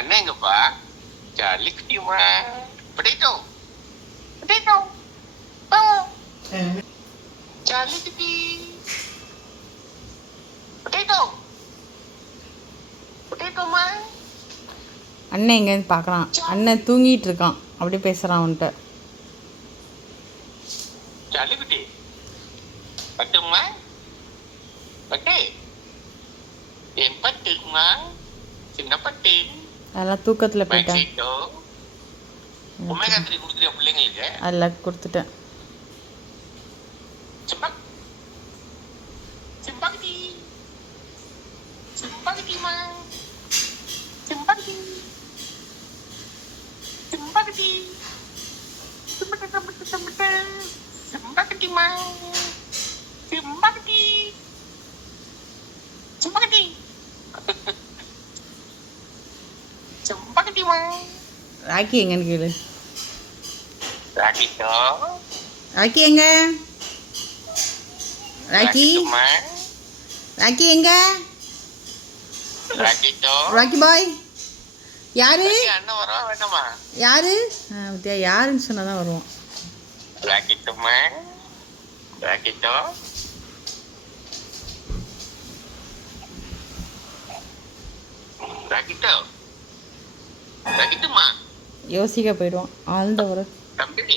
அண்ணேங்கப்பா jolly குட்டிமா potato potato jolly குட்டி potato பொட்டேட்டோமா. அண்ணன் எங்கேருந்து பார்க்குறான். அண்ணன் தூங்கிட்டு இருக்கான், அப்படி பேசுகிறான் அவன்கிட்ட. ஜாலி குட்டி பட்டுமா பட்டு என் பட்டுமா சின்ன பட்டு அதெல்லாம் தூக்கத்தில் போயிட்டேன். ஒமேகா 3 கொடுத்துருக்க பிள்ளைங்களுக்கு அதில் கொடுத்துட்டேன். சிம்பகதி சிம்பகதிமா சிம்பகதி சிம்பகதி சிம்பகதிமா சிம்பகதி சிம்பகதி சிம்பகதிமா. ராக்கி எங்கன்னு கேளு. ராக்கிட்டோ ராக்கி எங்க? ராக்கி ராக்கி எங்க? ராக்கிட்டோ ராக்கி பாய் யாரு? அண்ணன் வர வேண்டாமா? யாரு? வித்தியா யாருன்னு சொன்னா தான் வருவான். ராக்கிட்டுமா ராக்கிட்டோ ராக்கிட்டோ ராக்கிட்டுமா. யோசிக்க போயிடுவான் ஆழ்ந்த ஒரு தம்பி